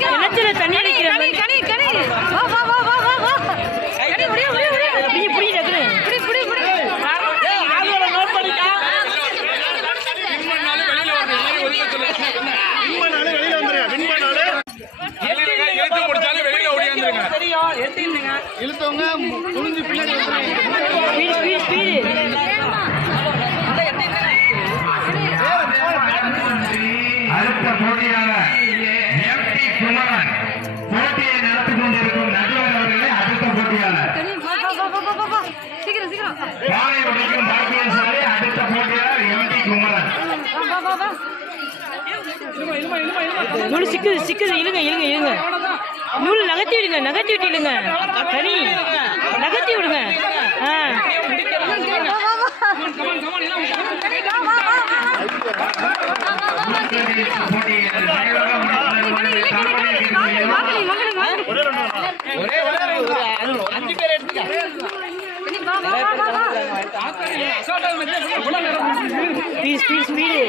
கிணத்துல தண்ணி அடிக்கிற மாதிரி. இழுத்தவங்க துணிஞ்சு பின்னாடி அடுத்த போட்டியாளர் எம்டி குமரன் போட்டியை நடத்திக் கொண்டிருக்கும் நடுவர் அவர்களே அடுத்த போட்டியாளர் பானை உடைக்கும் பாக்கியசாலி அடுத்த போட்டியாளர் எம்டி குமரன் நூல் சிக்குது இழுங்க நூல் நகர்த்தி விடுங்க சரி நகர்த்தி விடுங்க. ஸ்பீடு